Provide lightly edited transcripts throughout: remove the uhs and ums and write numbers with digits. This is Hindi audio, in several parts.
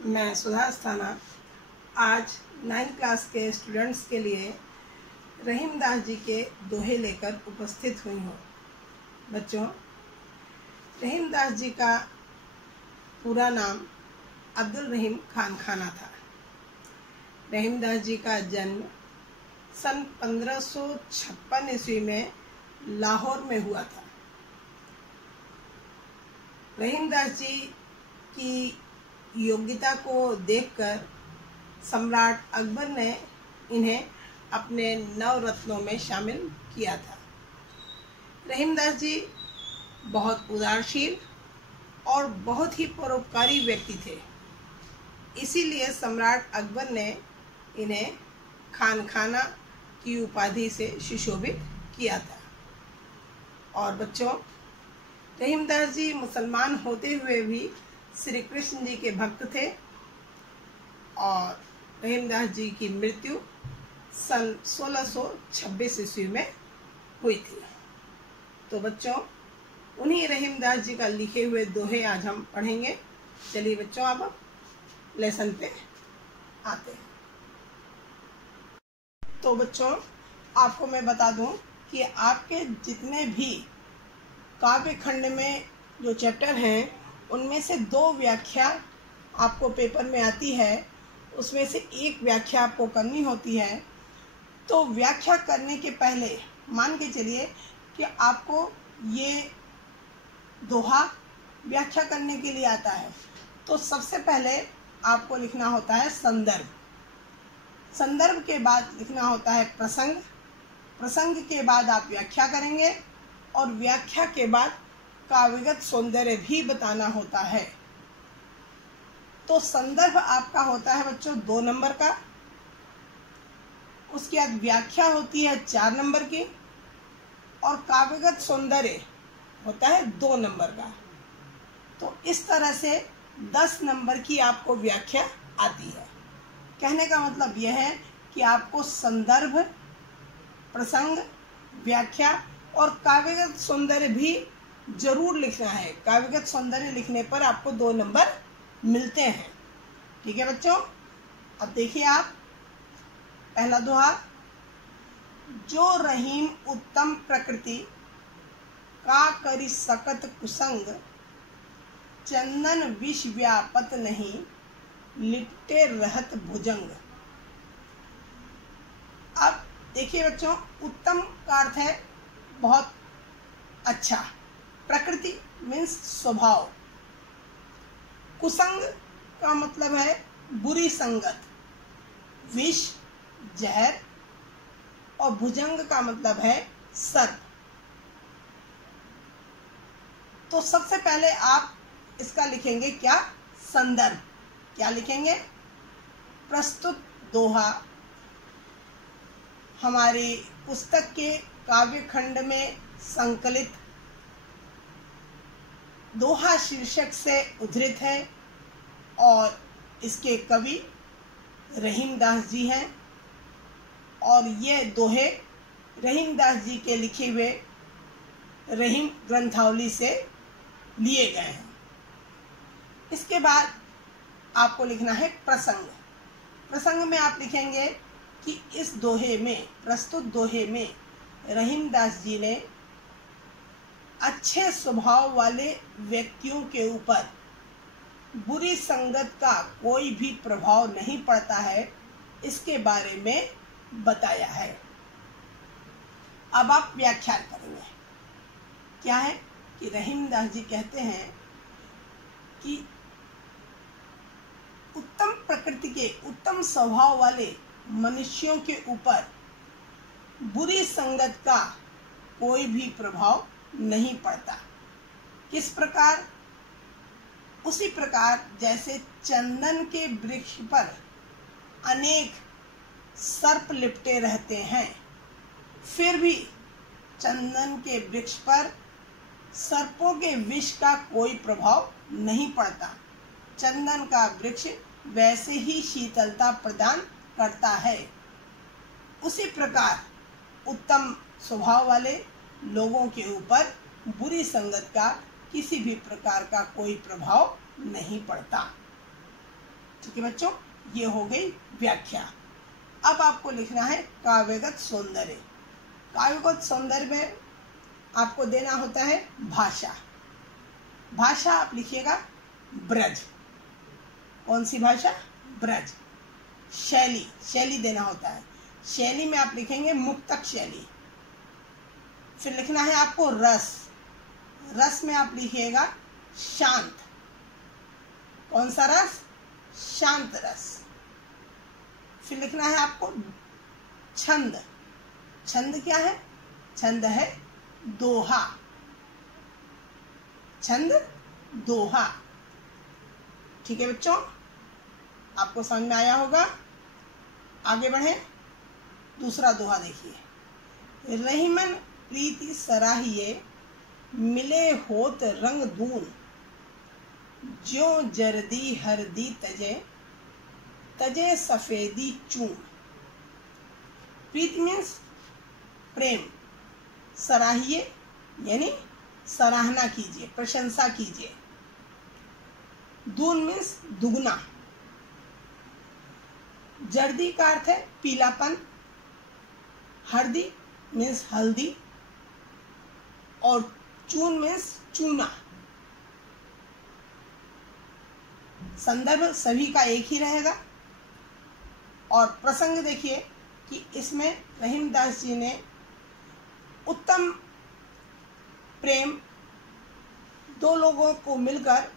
मैं सुधा अस्थाना आज 9th क्लास के स्टूडेंट्स के लिए रहीमदास जी के दोहे लेकर उपस्थित हुई हूँ। बच्चों, रहीमदास जी का पूरा नाम अब्दुल रहीम खान खाना था। रहीमदास जी का जन्म सन 1556 ईस्वी में लाहौर में हुआ था। रहीमदास जी की योग्यता को देखकर सम्राट अकबर ने इन्हें अपने नवरत्नों में शामिल किया था। रहीमदास जी बहुत उदारशील और बहुत ही परोपकारी व्यक्ति थे, इसीलिए सम्राट अकबर ने इन्हें खान खाना की उपाधि से सुशोभित किया था। और बच्चों, रहीमदास जी मुसलमान होते हुए भी श्री कृष्ण जी के भक्त थे और रहीमदास जी की मृत्यु सन 1626 ईस्वी में हुई थी। तो बच्चों, उन्हीं रहीमदास जी का लिखे हुए दोहे आज हम पढ़ेंगे। चलिए बच्चों, अब लेसन पे आते हैं। तो बच्चों, आपको मैं बता दूं कि आपके जितने भी काव्य खंड में जो चैप्टर हैं उनमें से 2 व्याख्या आपको पेपर में आती है, उसमें से एक व्याख्या आपको करनी होती है। तो व्याख्या करने के पहले मान के चलिए कि आपको ये दोहा व्याख्या करने के लिए आता है, तो सबसे पहले आपको लिखना होता है संदर्भ। संदर्भ के बाद लिखना होता है प्रसंग। प्रसंग के बाद आप व्याख्या करेंगे और व्याख्या के बाद काव्यगत सौंदर्य भी बताना होता है। तो संदर्भ आपका होता है बच्चों 2 नंबर का, उसके बाद व्याख्या होती है 4 नंबर की और काव्यगत सौंदर्य होता है 2 नंबर का। तो इस तरह से 10 नंबर की आपको व्याख्या आती है। कहने का मतलब यह है कि आपको संदर्भ, प्रसंग, व्याख्या और काव्यगत सौंदर्य भी जरूर लिखना है। काव्यगत सौंदर्य लिखने पर आपको 2 नंबर मिलते हैं। ठीक है बच्चों, अब देखिए आप पहला दोहा। जो रहीम उत्तम प्रकृति का करी सकत कुसंग, चंदन विष व्यापत नहीं लिपटे रहत भुजंग। अब देखिए बच्चों, उत्तम का अर्थ है बहुत अच्छा, प्रकृति मीन्स स्वभाव, कुसंग का मतलब है बुरी संगत, विष जहर, और भुजंग का मतलब है सर्प। तो सबसे पहले आप इसका लिखेंगे क्या? संदर्भ। क्या लिखेंगे? प्रस्तुत दोहा हमारी पुस्तक के काव्य खंड में संकलित दोहा शीर्षक से उद्धृत है और इसके कवि रहीमदास जी हैं और ये दोहे रहीमदास जी के लिखे हुए रहीम ग्रंथावली से लिए गए हैं। इसके बाद आपको लिखना है प्रसंग। प्रसंग में आप लिखेंगे कि इस दोहे में, प्रस्तुत दोहे में रहीमदास जी ने अच्छे स्वभाव वाले व्यक्तियों के ऊपर बुरी संगत का कोई भी प्रभाव नहीं पड़ता है, इसके बारे में बताया है। अब आप व्याख्या करेंगे। क्या है कि रहीमदास जी कहते हैं कि उत्तम प्रकृति के, उत्तम स्वभाव वाले मनुष्यों के ऊपर बुरी संगत का कोई भी प्रभाव नहीं पड़ता। किस प्रकार? उसी प्रकार जैसे चंदन के वृक्ष पर अनेक सर्प लिपटे रहते हैं, फिर भी चंदन के वृक्ष पर सर्पों के विष का कोई प्रभाव नहीं पड़ता। चंदन का वृक्ष वैसे ही शीतलता प्रदान करता है। उसी प्रकार उत्तम स्वभाव वाले लोगों के ऊपर बुरी संगत का किसी भी प्रकार का कोई प्रभाव नहीं पड़ता। ठीक है बच्चों, ये हो गई व्याख्या। अब आपको लिखना है काव्यगत सौंदर्य। काव्यगत सौंदर्य में आपको देना होता है भाषा। भाषा आप लिखिएगा ब्रज। कौन सी भाषा? ब्रज। शैली, शैली देना होता है। शैली में आप लिखेंगे मुक्तक शैली। फिर लिखना है आपको रस। रस में आप लिखिएगा शांत। कौन सा रस? शांत रस। फिर लिखना है आपको छंद। छंद क्या है? छंद है दोहा। छंद दोहा। ठीक है बच्चों, आपको समझ में आया होगा। आगे बढ़े, दूसरा दोहा देखिए। रहीमन प्रीति सराहिए, मिले होत रंग दून, ज्यों जर्दी हरदी तजे, तजे सफेदी चून। प्रीति मीन्स प्रेम, सराहिए यानी सराहना कीजिए, प्रशंसा कीजिए। दून मीन्स दुगना। जर्दी का अर्थ है पीलापन। हरदी मीन्स हल्दी। और चून मीन्स चूना। संदर्भ सभी का एक ही रहेगा। और प्रसंग देखिए कि इसमें रहीमदास जी ने उत्तम प्रेम दो लोगों को मिलकर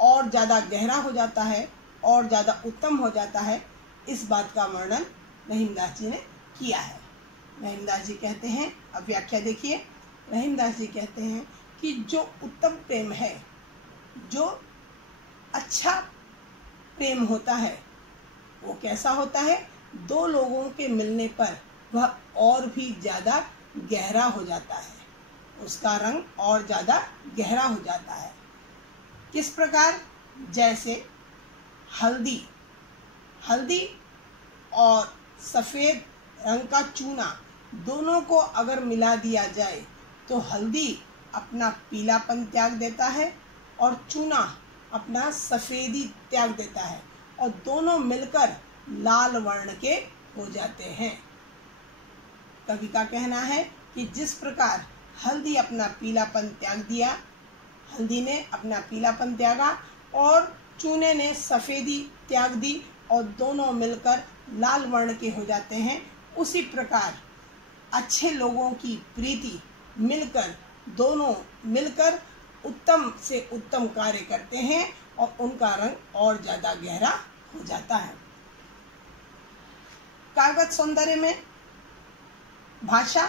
और ज़्यादा गहरा हो जाता है और ज़्यादा उत्तम हो जाता है, इस बात का वर्णन रहीमदास जी ने किया है। रहीमदास जी कहते हैं, अब व्याख्या देखिए। रहीमदास जी कहते हैं कि जो उत्तम प्रेम है, जो अच्छा प्रेम होता है, वो कैसा होता है? दो लोगों के मिलने पर वह और भी ज़्यादा गहरा हो जाता है, उसका रंग और ज़्यादा गहरा हो जाता है। किस प्रकार? जैसे हल्दी, हल्दी और सफ़ेद रंग का चूना दोनों को अगर मिला दिया जाए तो हल्दी अपना पीलापन त्याग देता है और चूना अपना सफ़ेदी त्याग देता है, और दोनों मिलकर लाल वर्ण के हो जाते हैं। कवि का कहना है कि जिस प्रकार हल्दी अपना पीलापन त्याग दिया, हल्दी ने अपना पीलापन त्यागा और चूने ने सफ़ेदी त्याग दी और दोनों मिलकर लाल वर्ण के हो जाते हैं, उसी प्रकार अच्छे लोगों की प्रीति मिलकर, दोनों मिलकर उत्तम से उत्तम कार्य करते हैं और उनका रंग और ज़्यादा गहरा हो जाता है। काव्यगत सौंदर्य में भाषा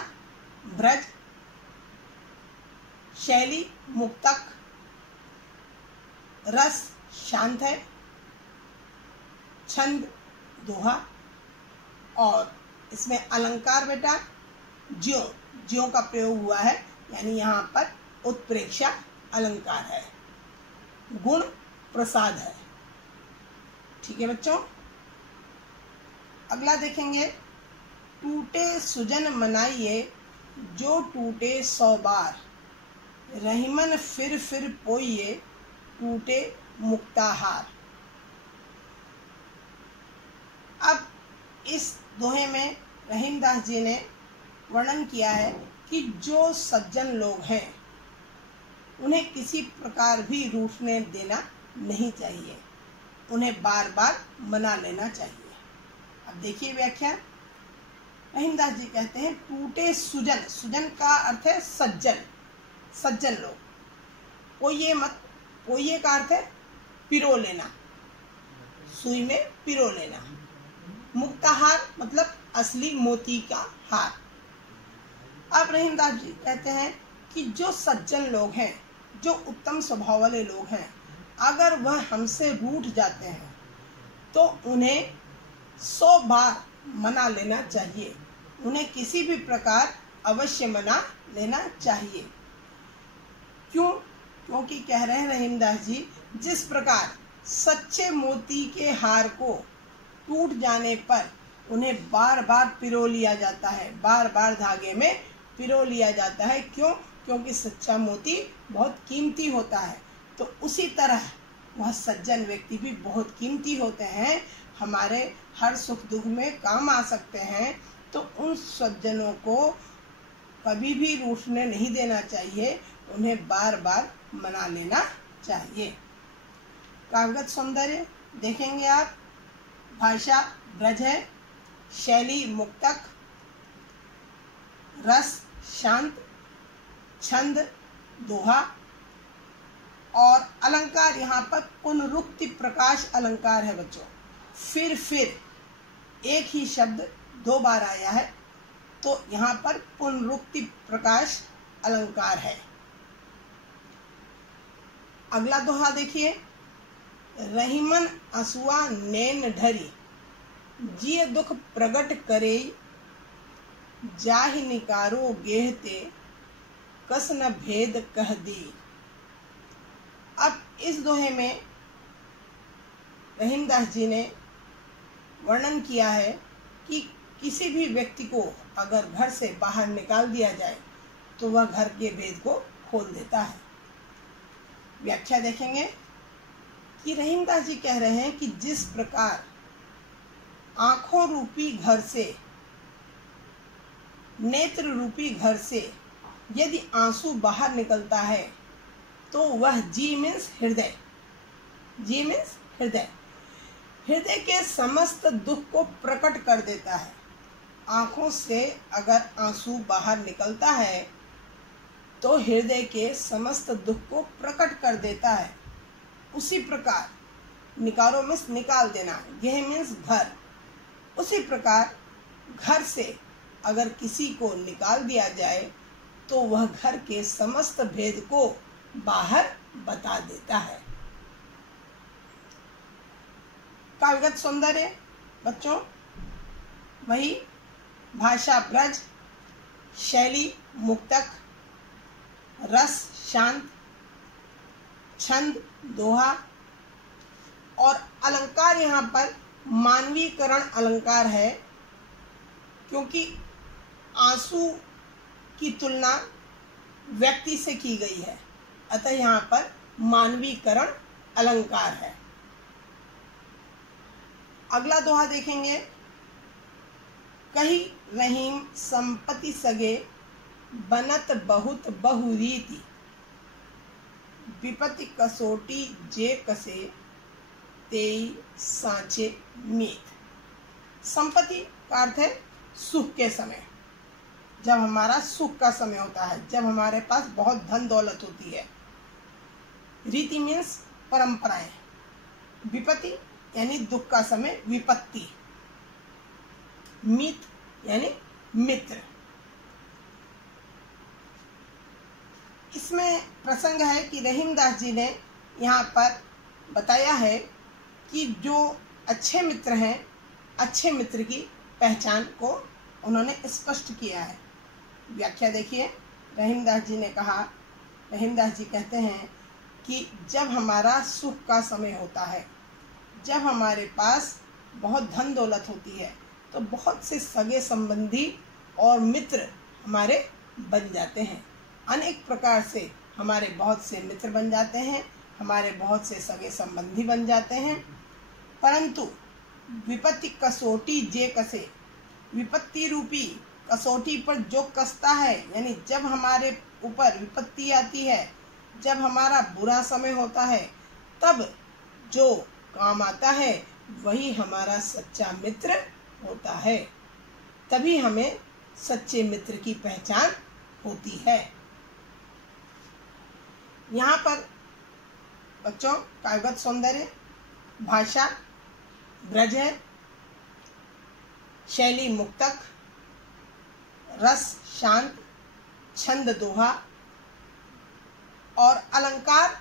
ब्रज, शैली मुक्तक, रस शांत है, छंद दोहा, और इसमें अलंकार बेटा ज्यों, ज्यों का प्रयोग हुआ है, यानी यहाँ पर उत्प्रेक्षा अलंकार है। गुण प्रसाद है। ठीक है बच्चों, अगला देखेंगे। टूटे सुजन मनाइए, जो टूटे 100 बार, रहीमन फिर पोइए, टूटे मुक्ताहार। अब इस दोहे में रहीमदास जी ने वर्णन किया है कि जो सज्जन लोग हैं उन्हें किसी प्रकार भी रूठने देना नहीं चाहिए, उन्हें बार बार मना लेना चाहिए। अब देखिए व्याख्या। रहीमदास जी कहते हैं टूटे सुजन, सुजन का अर्थ है सज्जन, सज्जन लोग। पोइए मत, पोइए का अर्थ है पिरो लेना, सुई में पिरो लेना। मुक्ताहार मतलब असली मोती का हार। अब रहीमदास जी कहते हैं कि जो सज्जन लोग हैं, जो उत्तम स्वभाव वाले लोग हैं, अगर वह हमसे रूठ जाते हैं तो उन्हें 100 बार मना लेना चाहिए, उन्हें किसी भी प्रकार अवश्य मना लेना चाहिए। क्यों? क्योंकि कह रहे हैं रहीमदास जी, जिस प्रकार सच्चे मोती के हार को टूट जाने पर उन्हें बार बार पिरो लिया जाता है, बार बार धागे में पिरो लिया जाता है। क्यों? क्योंकि सच्चा मोती बहुत कीमती होता है। तो उसी तरह वह सज्जन व्यक्ति भी बहुत कीमती होते हैं, हमारे हर सुख दुख में काम आ सकते हैं। तो उन सज्जनों को कभी भी रूठने नहीं देना चाहिए, उन्हें बार बार मना लेना चाहिए। काव्यगत सौंदर्य देखेंगे आप, भाषा ब्रज है, शैली मुक्तक, रस शांत, छंद दोहा, और अलंकार यहाँ पर पुनरुक्ति प्रकाश अलंकार है बच्चों। फिर एक ही शब्द 2 बार आया है, तो यहाँ पर पुनरुक्ति प्रकाश अलंकार है। अगला दोहा देखिए, रहीमन असुआ नैन ढरी, जिय दुख प्रगट करे, जाहि निकारो गेहते, कस न भेद कह दी। अब इस दोहे में रहीमदास जी ने वर्णन किया है कि किसी भी व्यक्ति को अगर घर से बाहर निकाल दिया जाए तो वह घर के भेद को खोल देता है। व्याख्या देखेंगे कि रहीमदास जी कह रहे हैं कि जिस प्रकार आंखों रूपी घर से, नेत्र रूपी घर से यदि आंसू बाहर निकलता है तो वह जी मीन्स हृदय, जी मीन्स हृदय, हृदय के समस्त दुख को प्रकट कर देता है। आंखों से अगर आंसू बाहर निकलता है तो हृदय के समस्त दुख को प्रकट कर देता है। उसी प्रकार निकारो मीन्स निकाल देना, यह मीन्स घर। उसी प्रकार घर से अगर किसी को निकाल दिया जाए तो वह घर के समस्त भेद को बाहर बता देता है। काव्यगत सौंदर्य बच्चों वही, भाषा ब्रज, शैली मुक्तक, रस शांत, छंद दोहा, और अलंकार यहाँ पर मानवीकरण अलंकार है, क्योंकि आंसू की तुलना व्यक्ति से की गई है, अतः यहाँ पर मानवीकरण अलंकार है। अगला दोहा देखेंगे, कही रहीम संपत्ति सगे, बनत बहुत बहुरीति, विपत्ति कसोटी जे कसे, तेई सांचे मीत। संपत्ति का अर्थ है सुख के समय, जब हमारा सुख का समय होता है, जब हमारे पास बहुत धन दौलत होती है। रीति मीन्स परंपराएं। विपत्ति यानी दुख का समय, विपत्ति। मित यानी मित्र। इसमें प्रसंग है कि रहीमदास जी ने यहाँ पर बताया है कि जो अच्छे मित्र हैं, अच्छे मित्र की पहचान को उन्होंने स्पष्ट किया है। व्याख्या देखिए, रहीमदास जी ने कहा, रहीमदास जी कहते हैं कि जब हमारा सुख का समय होता है, जब हमारे पास बहुत धन दौलत होती है, तो बहुत से सगे संबंधी और मित्र हमारे बन जाते हैं। अनेक प्रकार से हमारे बहुत से मित्र बन जाते हैं, हमारे बहुत से सगे संबंधी बन जाते हैं। परंतु विपत्ति कसोटी जे कसे, विपत्ति रूपी कसौटी पर जो कसता है, यानी जब हमारे ऊपर विपत्ति आती है, जब हमारा बुरा समय होता है, तब जो काम आता है वही हमारा सच्चा मित्र होता है। तभी हमें सच्चे मित्र की पहचान होती है। यहाँ पर बच्चों काव्यगत सौंदर्य, भाषा ब्रज है, शैली मुक्तक, रस शांत, छंद दोहा, और अलंकार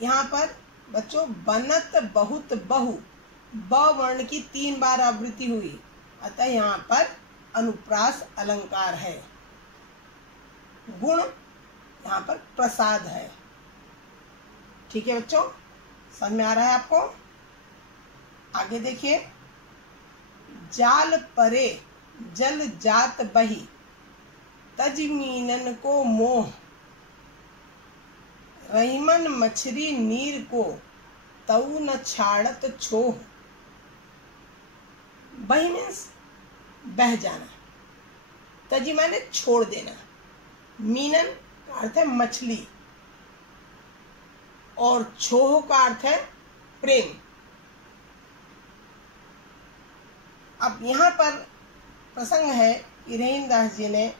यहाँ पर बच्चों बनत बहुत बहु, ब वर्ण की 3 बार आवृत्ति हुई, अतः यहाँ पर अनुप्रास अलंकार है। गुण यहाँ पर प्रसाद है। ठीक है बच्चों, समझ में आ रहा है आपको? आगे देखिए, जाल परे जल जात बही, तजमीनन को मोह, रहीमन मछरी नीर को, तऊ न छाड़त छोह। बही मीन्स बह जाना, तजी माने छोड़ देना, मीनन का अर्थ है मछली और छोह का अर्थ है प्रेम। अब यहाँ पर प्रसंग है कि रहीमदास जी ने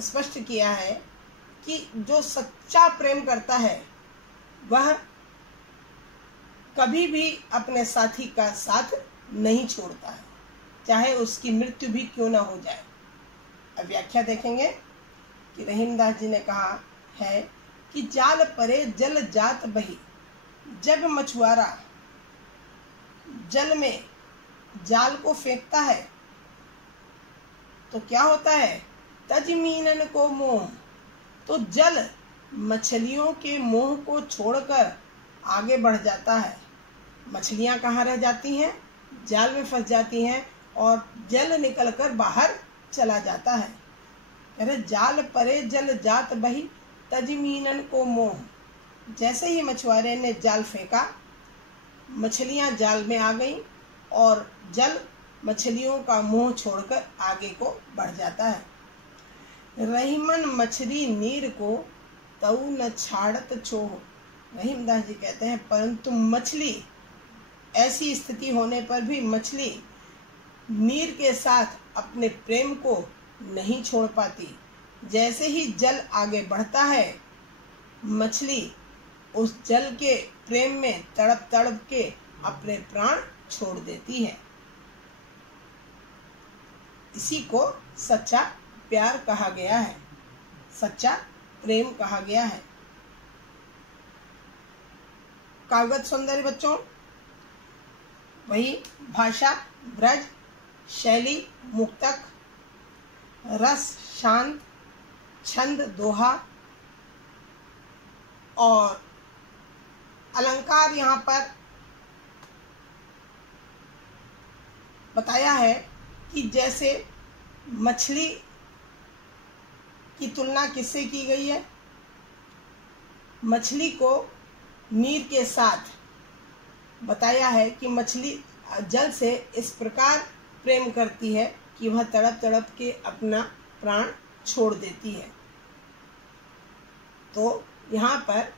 स्पष्ट किया है कि जो सच्चा प्रेम करता है वह कभी भी अपने साथी का साथ नहीं छोड़ता है, चाहे उसकी मृत्यु भी क्यों ना हो जाए। अब व्याख्या देखेंगे कि रहीमदास जी ने कहा है कि जाल परे जल जात बही। जब मछुआरा जल में जाल को फेंकता है तो क्या होता है, तज मीनन को मोह, तो जल मछलियों के मोह को छोड़कर आगे बढ़ जाता है। मछलियां कहाँ रह जाती हैं, जाल में फंस जाती हैं और जल निकलकर बाहर चला जाता है। अरे जाल परे जल जात बही तज मीनन को मोह। जैसे ही मछुआरे ने जाल फेंका, मछलियां जाल में आ गईं और जल मछलियों का मोह छोड़कर आगे को बढ़ जाता है। रहीमन मछली नीर को तऊ न छाड़त छोह। रहीमदास जी कहते हैं परंतु मछली, ऐसी स्थिति होने पर भी मछली नीर के साथ अपने प्रेम को नहीं छोड़ पाती। जैसे ही जल आगे बढ़ता है, मछली उस जल के प्रेम में तड़प तड़प के अपने प्राण छोड़ देती है। इसी को सच्चा प्यार कहा गया है, सच्चा प्रेम कहा गया है। काव्यगत सौंदर्य बच्चों, वही भाषा, ब्रज, शैली, मुक्तक, रस, शांत, छंद, दोहा और अलंकार यहाँ पर बताया है कि जैसे मछली की तुलना किससे की गई है, मछली को नीर के साथ बताया है कि मछली जल से इस प्रकार प्रेम करती है कि वह तड़प तड़प के अपना प्राण छोड़ देती है। तो यहाँ पर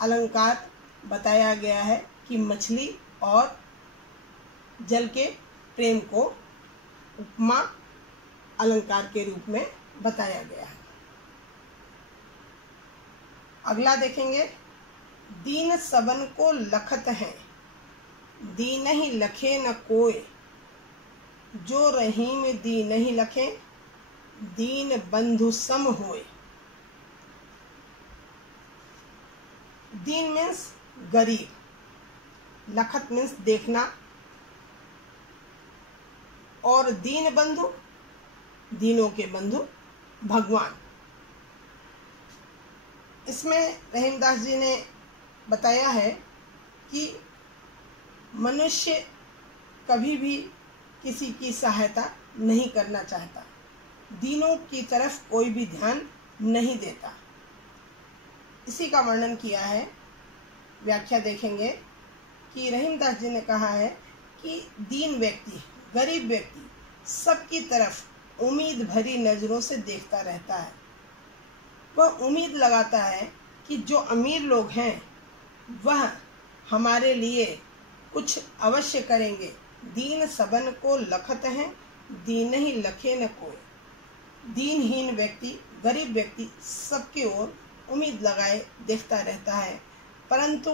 अलंकार बताया गया है कि मछली और जल के प्रेम को उपमा अलंकार के रूप में बताया गया है। अगला देखेंगे, दीन सबन को लखत है, दीन ही लखे न कोय। जो रहीम दीन ही लखे, दीन बंधु सम होय। दीन मीन्स गरीब, लखत मीन्स देखना, और दीन बंधु, दीनों के बंधु भगवान। इसमें रहीमदास जी ने बताया है कि मनुष्य कभी भी किसी की सहायता नहीं करना चाहता, दीनों की तरफ कोई भी ध्यान नहीं देता। इसी का वर्णन किया है, व्याख्या देखेंगे कि रहीमदास जी ने कहा है कि दीन व्यक्ति, गरीब व्यक्ति सबकी तरफ उम्मीद भरी नज़रों से देखता रहता है। वह उम्मीद लगाता है कि जो अमीर लोग हैं वह हमारे लिए कुछ अवश्य करेंगे। दीन सबन को लखत हैं, दीन ही लखे न कोई। दीनहीन व्यक्ति, गरीब व्यक्ति सबकी ओर उम्मीद लगाए देखता रहता है, परंतु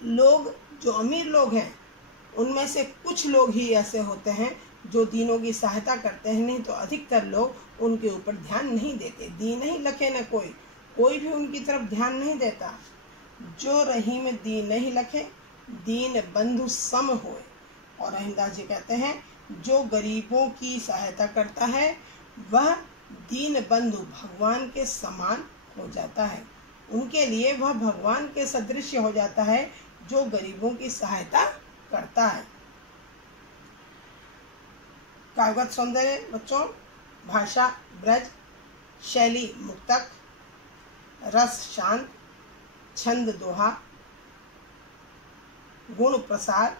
लोग, जो अमीर लोग हैं, उनमें से कुछ लोग ही ऐसे होते हैं जो दीनों की सहायता करते हैं, नहीं तो अधिकतर लोग उनके ऊपर ध्यान नहीं देते। दीन ही लखे न कोई, कोई भी उनकी तरफ ध्यान नहीं देता। जो रहीम दीन ही लखे, दीन बंधु सम होए। और रहीमदास जी कहते हैं जो गरीबों की सहायता करता है वह दीन बंधु भगवान के समान हो जाता है। उनके लिए वह भगवान के सदृश हो जाता है जो गरीबों की सहायता करता है। काव्यगत सौंदर्य बच्चों, भाषा, ब्रज, शैली, मुक्तक, रस, शांत, छंद दोहा, गुण प्रसार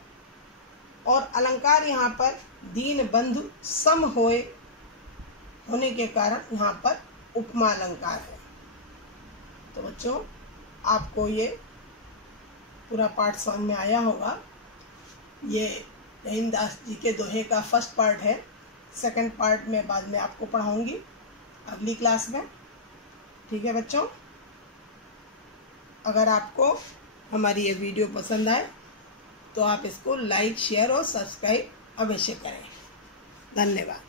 और अलंकार यहाँ पर दीन बंधु सम होने के कारण यहाँ पर उपमा अलंकार है। तो बच्चों, आपको ये पूरा पाठ समझ में आया होगा। ये रहीमदास जी के दोहे का फर्स्ट पार्ट है। सेकंड पार्ट में बाद में आपको पढ़ाऊंगी अगली क्लास में। ठीक है बच्चों, अगर आपको हमारी ये वीडियो पसंद आए तो आप इसको लाइक, शेयर और सब्सक्राइब अवश्य करें। धन्यवाद।